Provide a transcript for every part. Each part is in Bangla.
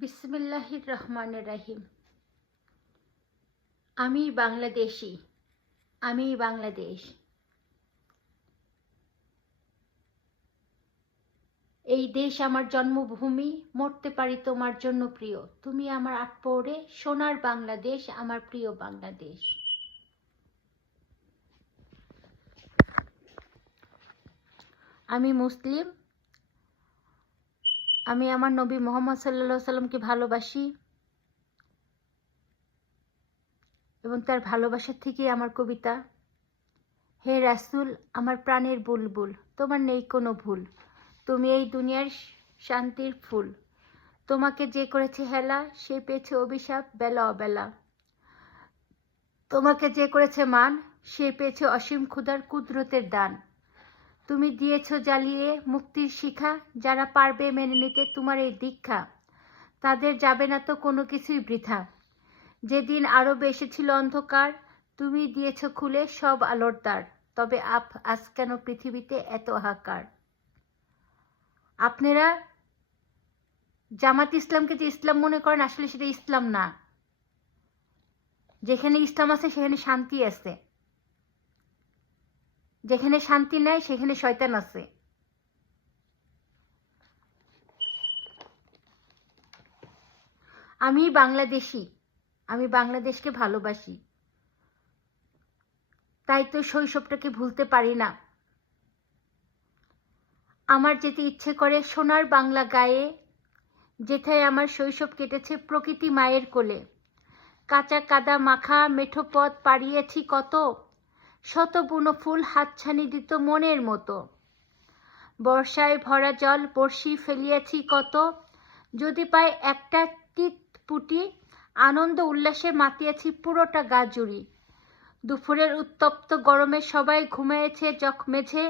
বিসমিল্লাহির রহমানির রহিম। আমি বাংলাদেশি, আমি বাংলাদেশ। এই দেশ আমার জন্মভূমি, মরতে পারি তোমার জন্য প্রিয়। তুমি আমার আটপৌরে সোনার বাংলাদেশ, আমার প্রিয় বাংলাদেশ। আমি মুসলিম। আমি আমার নবী মুহাম্মদ সাল্লাল্লাহু আলাইহি সাল্লামকে ভালোবাসি এবং তার ভালোবাসার থেকেই আমার কবিতা। হে রাসূল, আমার প্রাণের বুলবুল, তোমার নেই কোনো ভুল। তুমি এই দুনিয়ার শান্তির ফুল। তোমাকে যে করেছে হেলা, সে পেয়েছে অভিশাপ বেলা অবেলা। তোমাকে যে করেছে মান, সে পেয়েছে অসীম ক্ষুধার কুদরতের দান। তুমি দিয়েছ জ্বালিয়ে মুক্তির শিখা, যারা পারবে মেনে নিতে তোমার এই দীক্ষা, তাদের যাবে না তো কোনো কিছুই বৃথা। যেদিন আরবে এসেছিল অন্ধকার, তুমি দিয়েছ খুলে সব আলোর দ্বার। তবে আজ কেন পৃথিবীতে এত হাহাকার? আপনারা জামাত ইসলামকে যে ইসলাম মনে করেন, আসলে সেটা ইসলাম না। যেখানে ইসলাম আছে সেখানে শান্তি আছে, যেখানে শান্তি নাই সেখানে শয়তান আছে। আমি বাংলাদেশি, আমি বাংলাদেশকে ভালোবাসি, তাই তো শৈশবটাকে ভুলতে পারি না। আমার যেতে ইচ্ছে করে সোনার বাংলা গায়ে, যেথায় আমার শৈশব কেটেছে প্রকৃতি মায়ের কোলে। কাঁচা কাদা মাখা মেঠো পথ পাড়িয়েছি কত, শত বুনো ফুল হাতছানি দিত মনের মতো। বর্ষায় ভরা জল বর্ষি ফেলিয়াছি কত, যদি পাই একটা টিটপুটি আনন্দ উল্লাসে মাতিয়াছি পুরোটা গা জুড়ি। দুপুরের উত্তপ্ত গরমে সবাই ঘুমিয়েছে মেঝে,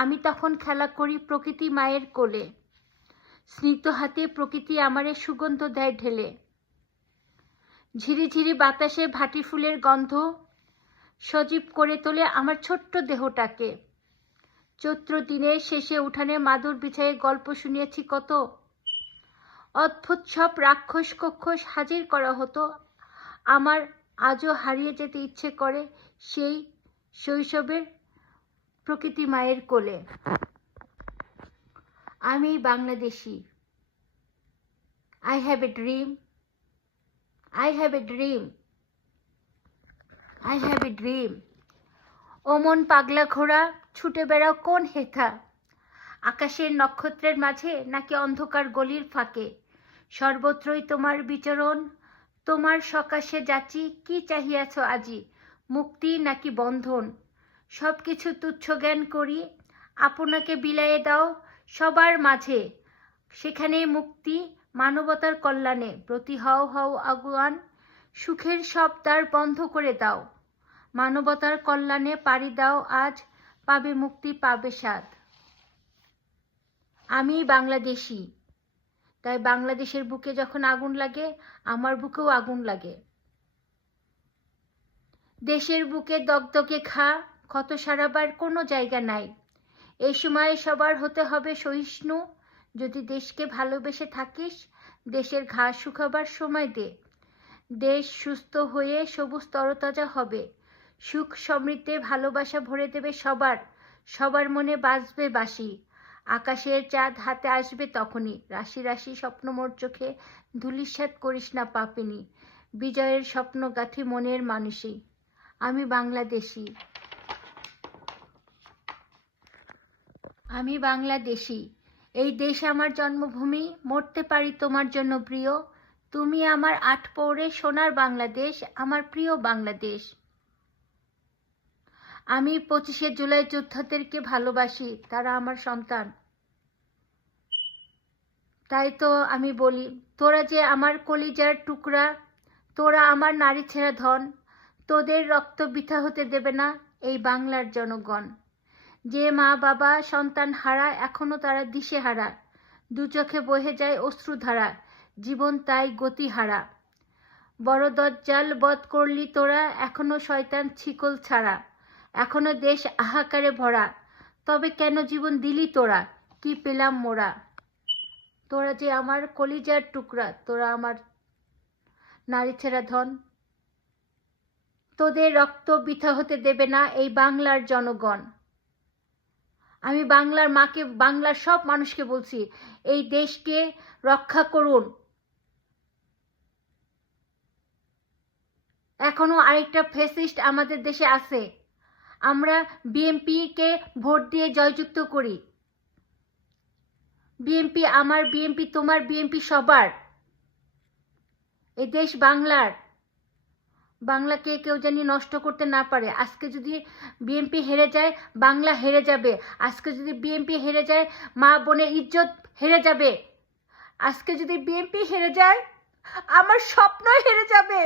আমি তখন খেলা করি প্রকৃতি মায়ের কোলে। স্নিগ্ধ হাতে প্রকৃতি আমারে সুগন্ধ দেয় ঢেলে। ঝিরিঝিরি বাতাসে ভাটি ফুলের গন্ধ সজীব করে তোলে আমার ছোট্ট দেহটাকে। চৈত্র দিনের শেষে উঠানে মাদুর বিছায়ে গল্প শুনিয়েছি কত, অদ্ভুত সব রাক্ষস কক্ষস হাজির করা হতো। আমার আজও হারিয়ে যেতে ইচ্ছে করে সেই শৈশবের প্রকৃতি মায়ের কোলে। আমি Bangladeshi. I have a dream, I have a dream, I have a dream. ও মন পাগলা ঘোড়া, ছুটে বেড়াও কোন হেথা, আকাশের নক্ষত্রের মাঝে নাকি অন্ধকার গলির ফাঁকে। সর্বত্রই তোমার বিচরণ, তোমার সকাশে যাচি কি চাহিয়াছ আজি, মুক্তি নাকি বন্ধন। সব কিছু তুচ্ছ জ্ঞান করি, আপনাকে বিলায়ে দাও সবার মাঝে, সেখানে মুক্তি মানবতার কল্যাণে। ব্রতী হও হও আগুয়ান, সুখের সব দ্বার বন্ধ করে দাও, মানবতার কল্যাণে পাড়ি দাও আজ, পাবে মুক্তি পাবে স্বাদ। আমি বাংলাদেশি, তাই বাংলাদেশের বুকে যখন আগুন লাগে, আমার বুকেও আগুন লাগে। দেশের বুকে দগদগে ঘা, ক্ষত সারাবার কোনো জায়গা নাই। এই সময় সবার হতে হবে সহিষ্ণু, যদি দেশকে ভালোবেসে থাকিস, দেশের ঘা শুকাবার সময় দে। দেশ সুস্থ হয়ে সবুজ তরতাজা হবে, সুখ সমৃদ্ধে ভালোবাসা ভরে দেবে সবার, সবার মনে বাজবে বাঁশি। আকাশের চাঁদ হাতে আসবে তখনই, রাশি রাশি স্বপ্ন মোর চোখে, ধূলিসাৎ করিস না পাপিনি, বিজয়ের স্বপ্ন গাঁথি মনের মানুষই। আমি বাংলাদেশি, আমি বাংলাদেশি। এই দেশ আমার জন্মভূমি, মরতে পারি তোমার জন্য প্রিয়। তুমি আমার আটপৌরে সোনার বাংলাদেশ, আমার প্রিয় বাংলাদেশ। আমি 25শে জুলাই যোদ্ধাদেরকে ভালোবাসি, তারা আমার সন্তান। তাই তো আমি বলি, তোরা যে আমার কলিজার টুকরা, তোরা আমার নারী ছেঁড়া ধন, তোদের রক্ত বৃথা হতে দেবে না এই বাংলার জনগণ। যে মা বাবা সন্তান হারা, এখনো তারা দিশেহারা, দু চোখে বহে যায় অশ্রুধারা, জীবন তাই গতিহারা। বড় দজ্জাল বধ করলি তোরা, এখনো শয়তান ছিকল ছাড়া, এখনো দেশ আহাকারে ভরা, তবে কেন জীবন দিলি তোরা, কি পেলাম মোরা। তোরা যে আমার কলিজার টুকরা, তোরা আমার নারী ছেঁড়া ধন, তোদের রক্ত বৃথা হতে দেবে না এই বাংলার জনগণ। আমি বাংলার মাকে, বাংলার সব মানুষকে বলছি, এই দেশকে রক্ষা করুন। এখনো আরেকটা ফ্যাসিস্ট আমাদের দেশে আছে, আমরা বিএনপিকে ভোট দিয়ে জয়যুক্ত করি। বিএনপি আমার, বিএনপি তোমার, বিএনপি সবার। এই দেশ বাংলার, বাংলাকে কেউ জানি নষ্ট করতে না পারে। আজকে যদি বিএনপি হেরে যায়, বাংলা হেরে যাবে। আজকে যদি বিএনপি হেরে যায়, মা বোনের ইজ্জত হেরে যাবে। আজকে যদি বিএনপি হেরে যায়, আমার স্বপ্ন হেরে যাবে।